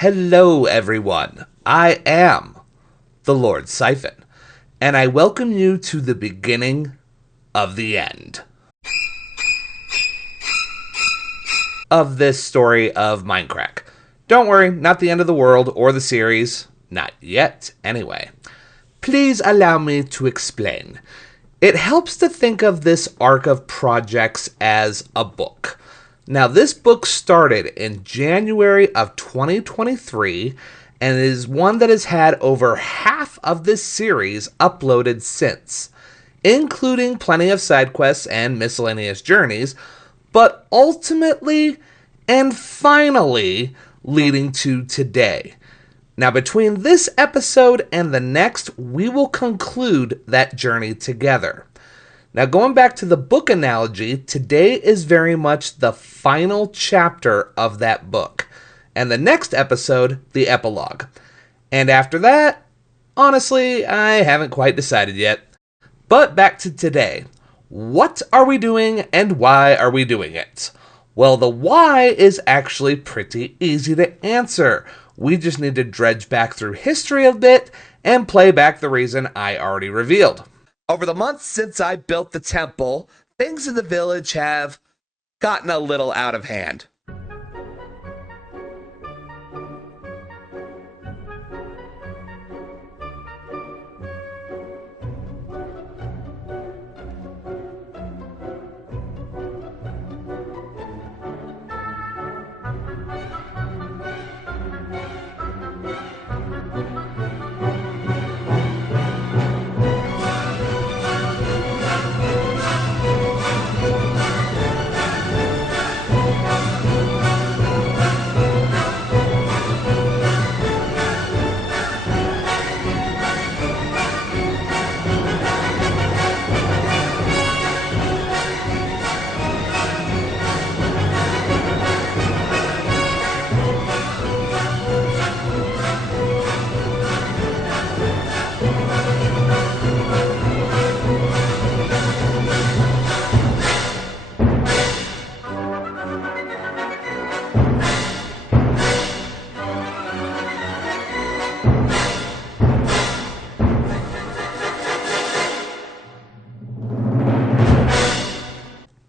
Hello everyone, I am the Lord Siphon, and I welcome you to the beginning of the end of this story of Minecrack. Don't worry, not the end of the world or the series, not yet anyway. Please allow me to explain. It helps to think of this arc of projects as a book. Now, this book started in January of 2023 and is one that has had over half of this series uploaded since, including plenty of side quests and miscellaneous journeys, but ultimately and finally leading to today. Now, between this episode and the next, we will conclude that journey together. Now, going back to the book analogy, today is very much the final chapter of that book, and the next episode, the epilogue. And after that, honestly, I haven't quite decided yet. But back to today. What are we doing and why are we doing it? Well, the why is actually pretty easy to answer. We just need to dredge back through history a bit and play back the reason I already revealed. Over the months since I built the temple, things in the village have gotten a little out of hand.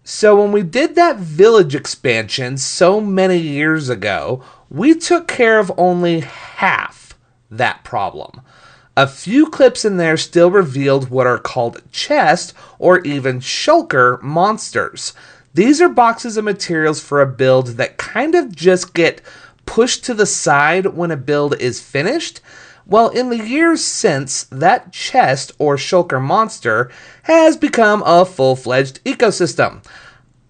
So when we did that village expansion so many years ago, we took care of only half that problem. A few clips in there still revealed what are called chest or even shulker monsters. These are boxes of materials for a build that kind of just get pushed to the side when a build is finished. Well, in the years since, that chest or shulker monster has become a full-fledged ecosystem.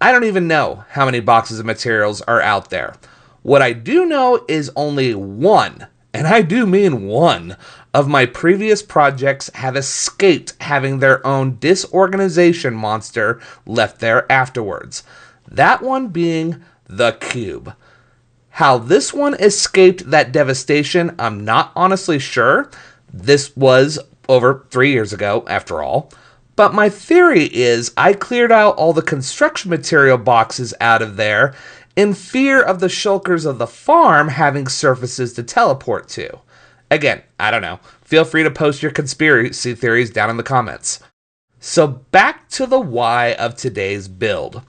I don't even know how many boxes of materials are out there. What I do know is only one, and I do mean one, of my previous projects have escaped having their own disorganization monster left there afterwards. That one being the cube. How this one escaped that devastation, I'm not honestly sure. This was over 3 years ago, after all. But my theory is I cleared out all the construction material boxes out of there in fear of the shulkers of the farm having surfaces to teleport to. Again, I don't know. Feel free to post your conspiracy theories down in the comments. So back to the why of today's build.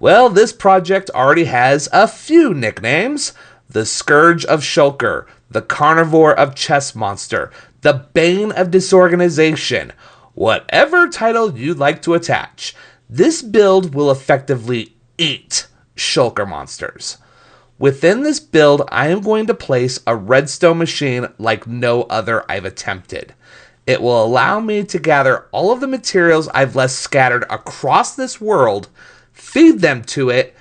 Well, this project already has a few nicknames. The Scourge of Shulker, the Carnivore of Chest Monster, the Bane of Disorganization. Whatever title you'd like to attach, this build will effectively eat shulker monsters. Within this build, I am going to place a redstone machine like no other I've attempted. It will allow me to gather all of the materials I've left scattered across this world, feed them to it,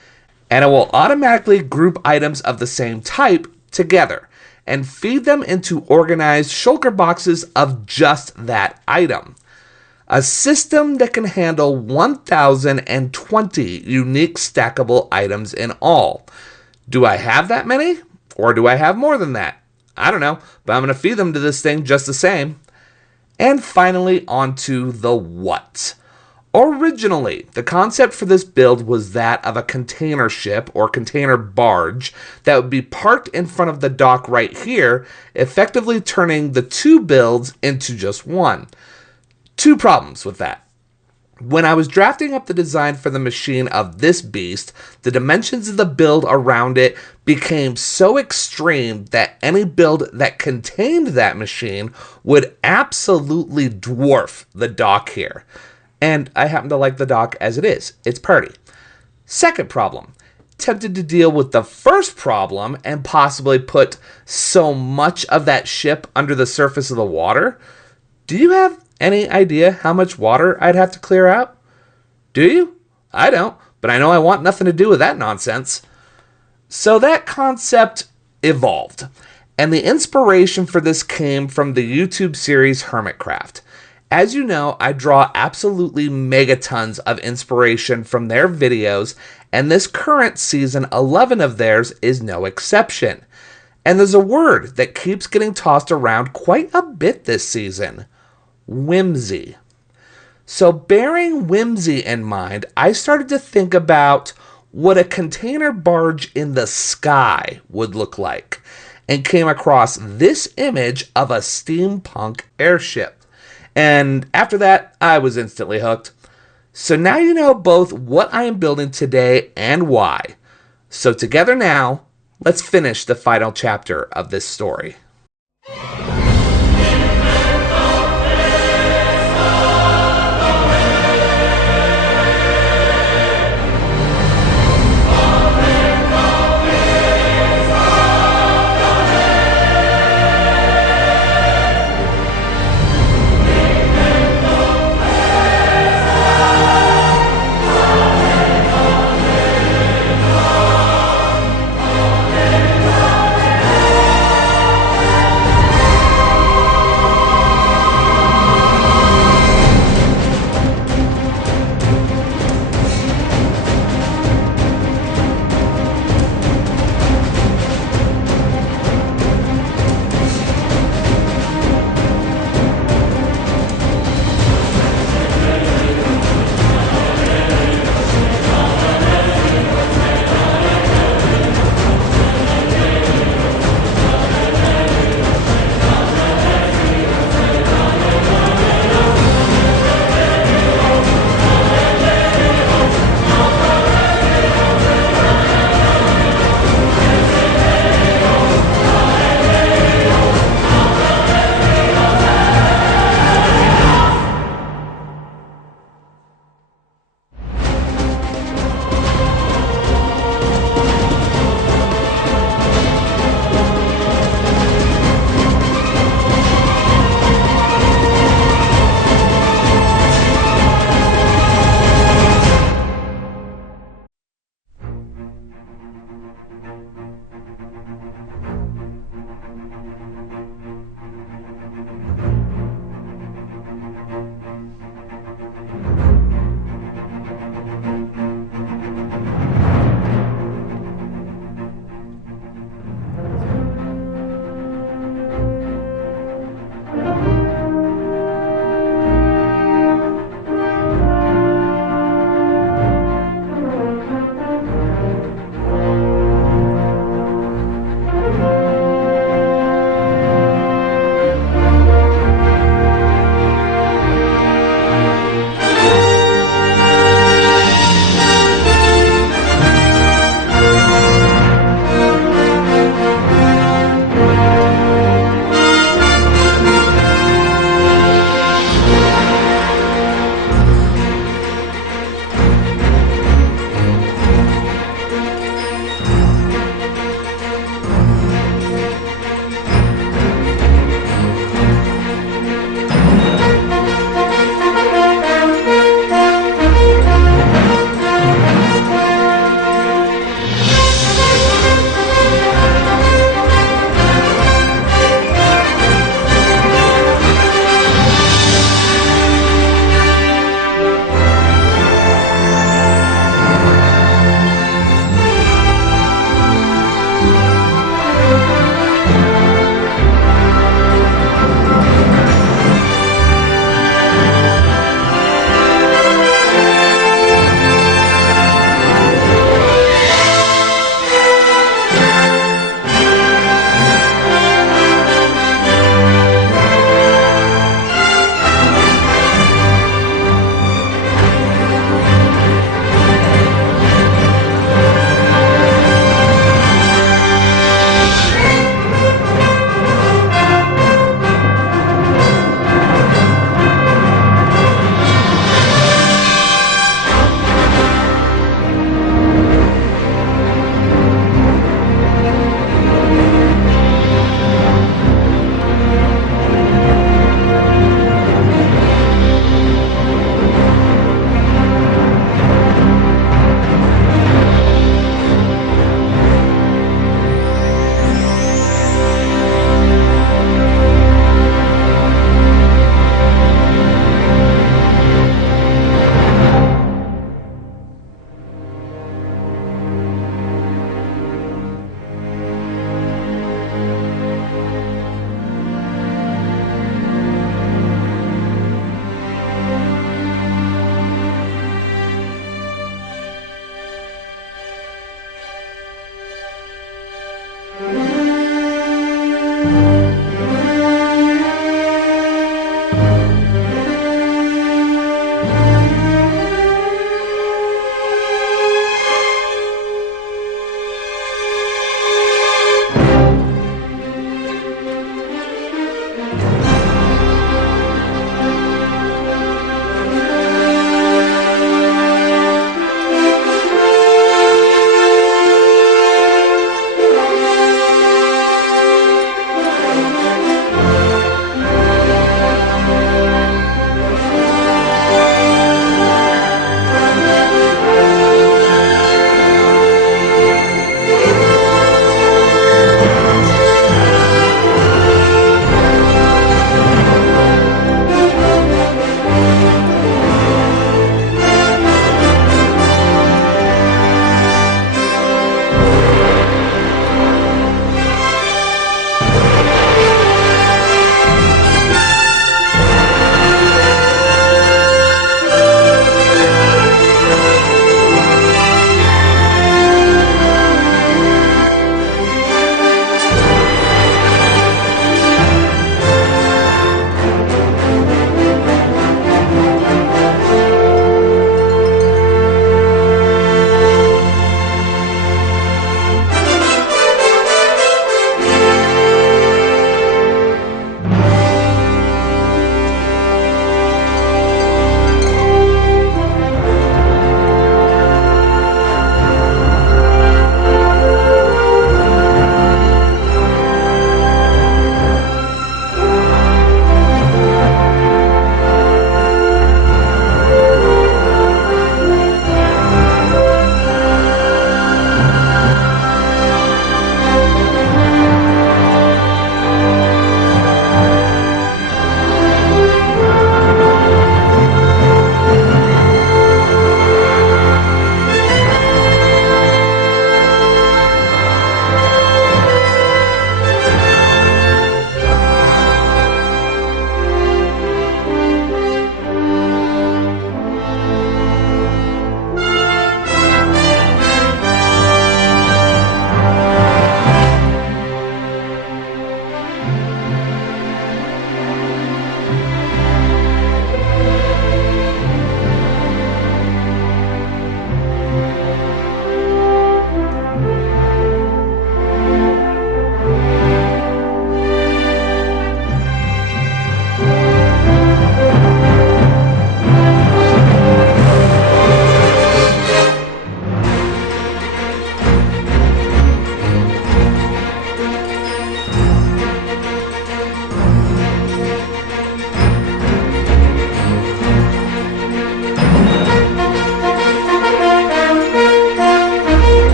and it will automatically group items of the same type together and feed them into organized shulker boxes of just that item. A system that can handle 1,020 unique stackable items in all. Do I have that many? Or do I have more than that? I don't know, but I'm going to feed them to this thing just the same. And finally, on to the what. Originally, the concept for this build was that of a container ship or container barge that would be parked in front of the dock right here, effectively turning the two builds into just one. Two problems with that. When I was drafting up the design for the machine of this beast, the dimensions of the build around it became so extreme that any build that contained that machine would absolutely dwarf the dock here. And I happen to like the dock as it is. It's pretty. Second problem. Tempted to deal with the first problem and possibly put so much of that ship under the surface of the water. Do you have any idea how much water I'd have to clear out? Do you? I don't, but I know I want nothing to do with that nonsense. So that concept evolved, and the inspiration for this came from the YouTube series Hermitcraft. As you know, I draw absolutely megatons of inspiration from their videos, and this current season 11 of theirs is no exception. And there's a word that keeps getting tossed around quite a bit this season: whimsy. So bearing whimsy in mind, I started to think about what a container barge in the sky would look like, and came across this image of a steampunk airship. And after that, I was instantly hooked. So now you know both what I am building today and why. So together now, let's finish the final chapter of this story.